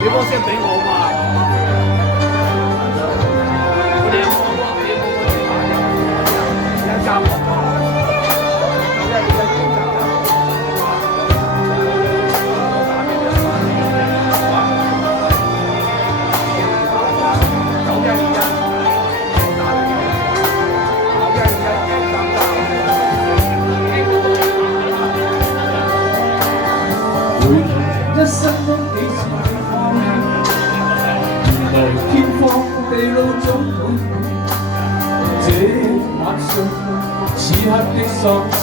你幫 send 俾我嘛？我哋有冇一家我？一生中幾次放棄，原來天荒地老總會這晚上此刻的心情，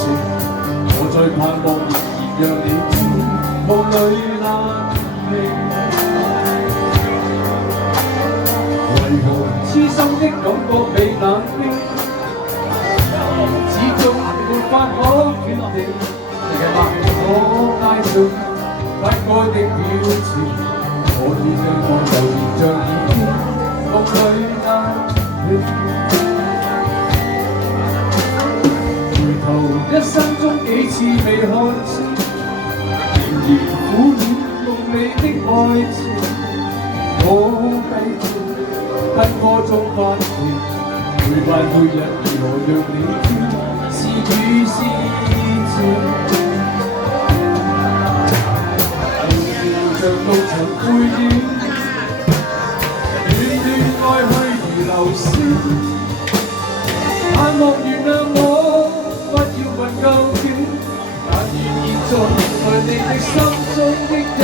我在盼望仍然讓你知，夢裏冷氣。為何痴心的感覺被冷冰，始終沒法可決定，我帶着不該的表情，我要對我就連像已經夢裏冷氣。回頭一生中幾次未看清，仍然苦戀夢裏的愛情，我繼續奔波中翻騰，每晚每日如何讓你知，是與是情。像路程背影，暖暖愛去如流星，盼望原諒我，不要問究竟，但願現在你的心中亦有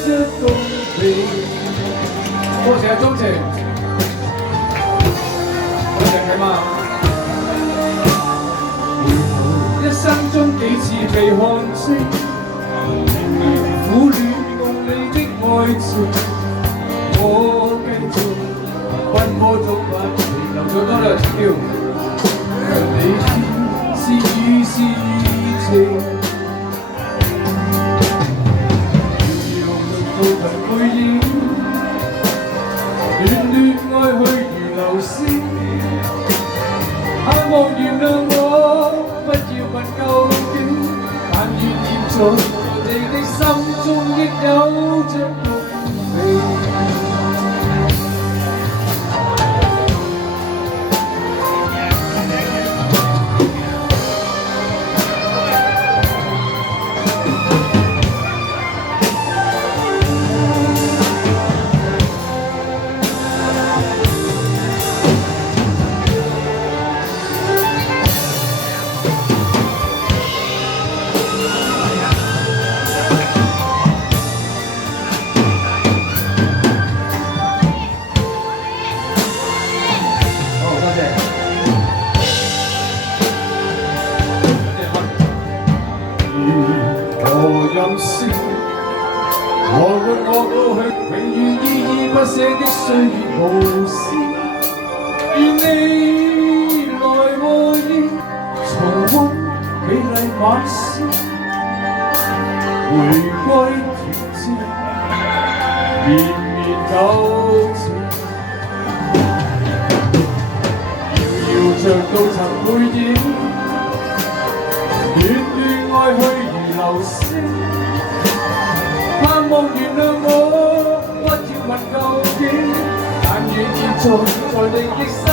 着共鳴。多謝鍾情，多謝啟媽。回頭一生中幾次被看清，苦戀你的愛情，我繼續奔波中不停，留咗多兩條，讓你知是與是情。遙遙路途背影，暖暖愛去如流星，盼望原諒我，不要問究竟，但願現在你的心中亦有着共鳴。任性，何論我過去，永遠依依不捨的歲月無聲。願你來和應，重溫美麗晚星，回歸恬靜，綿綿舊情。遙遙像稻塵背影，暖暖愛去如流星。盼望原諒我，不要問究竟，但願現在你的心。